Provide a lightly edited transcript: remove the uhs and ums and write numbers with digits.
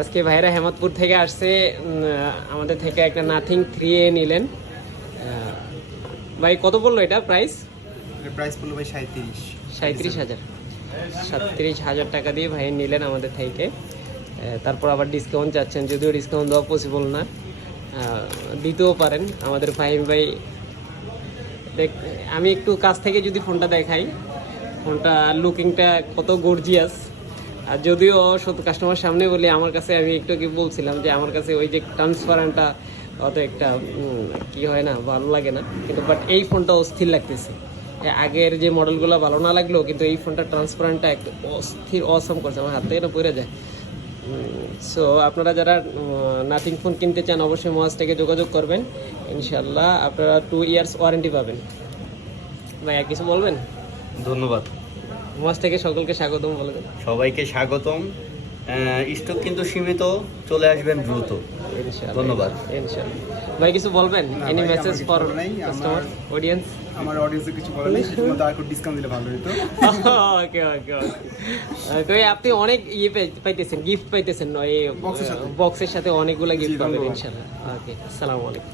আজকে ভাইরা হেমতপুর থেকে আসছে, আমাদের থেকে একটা নাথিং 3A নিলেন। ভাই কত বললো এটা প্রাইস? প্রাইস পড়লো ভাই 37,000, 37,000 টাকা দিয়ে ভাই নিলেন আমাদের থেকে। তারপর আবার ডিসকাউন্ট চাচ্ছেন, যদিও ডিসকাউন্ট দেওয়া পসিবল না, দিতেও পারেন আমাদের ফাহিম ভাই। আমি একটু কাছ থেকে যদি ফোনটা দেখাই, ফোনটা লুকিংটা কত গর্জিয়াস। আর যদিও সত্য কাস্টমার সামনে বলি, আমার কাছে আমি একটু কি বলছিলাম যে আমার কাছে ওই যে ট্রান্সপারেন্টটা অত একটা কি হয় না, ভালো লাগে না, কিন্তু বাট এই ফোনটা অস্থির লাগতেছে। আগের যে মডেলগুলো ভালো না লাগলো, কিন্তু এই ফোনটা ট্রান্সপারেন্টটা একটু অস্থির অসম করছে, আমার হাত থেকে না পড়ে যায়। সো আপনারা যারা নাথিং ফোন কিনতে চান অবশ্যই মহাজ থেকে যোগাযোগ করবেন, ইনশাল্লাহ আপনারা 2 ইয়ার্স ওয়ারেন্টি পাবেন। ভাই আর কিছু বলবেন? ধন্যবাদ। মহাজ থেকে সকলকে স্বাগতম বলে দেন। সবাইকে স্বাগতম। স্টক কিন্তু সীমিত, চলে আসবেন দ্রুত। ইনশাআল্লাহ, ধন্যবাদ। ইনশাআল্লাহ। ভাই কিছু বলবেন? না এনি ভাই, মেসেজ আমার ফর কিছু বলার নাই, কাস্টমার অডিয়েন্স? আমার অডিয়েন্সে কিছু বলার নেই, শুধুমাত্র আর একটু ডিসকাউন্ট দিলে ভালো হতো। ওকে ওকে ওকে। তো আপনি অনেক ইয়ে পাইতেছেন, গিফট পাইতেছেন, এই বক্সের সাথে। বক্সের সাথে অনেকগুলো গিফট জি, পাবেন ধন্যবাদ। ইনশাআল্লাহ। ওকে, আসসালামু আলাইকুম।